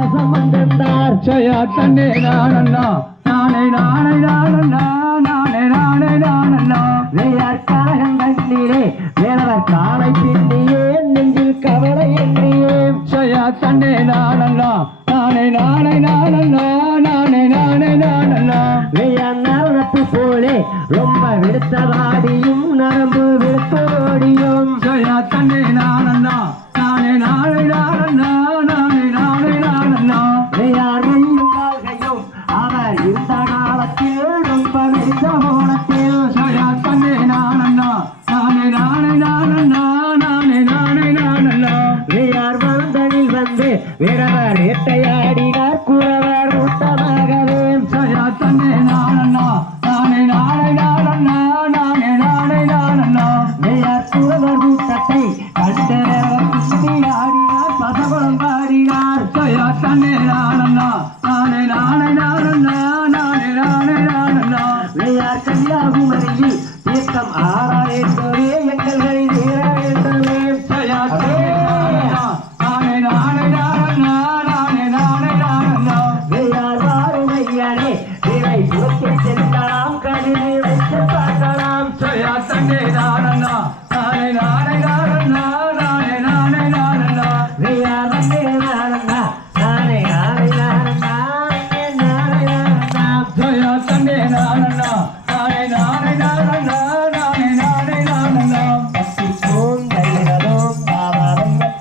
அரசம் வந்திருந்தார் ஜெயா தன்னே நானண்ணா. நானே நானே நானண்ணா. நானே நானே நானண்ணா. வேயார் கழகம் கண்ணிலே வேலவர் காலை பின்னியே நெஞ்சில் கவலை எண்ணியே ஜெயா தன்னே நானண்ணா. நானே நானே நானண்ணா. நானே நானே நானண்ணா. வேயார் நரத்து போலே ரொம்ப விடுத்தவாடியும் நரம்பு ஜெயா தன்னே நானண்ணா. நானே வீரவர் வேட்டையாடினார். குறவர் கூட்டமாகவே ஜெயா தன்னே நானண்ணா. நானே நானே நானண்ணா. நானே நானே நானண்ணா. வேயார் குறவர் கூட்டத்தை கண்டவர் ஆடினார் பசகுளம் பாடினார். ஜெயா தன்னே நானண்ணா. நானே நானே நாடன்னா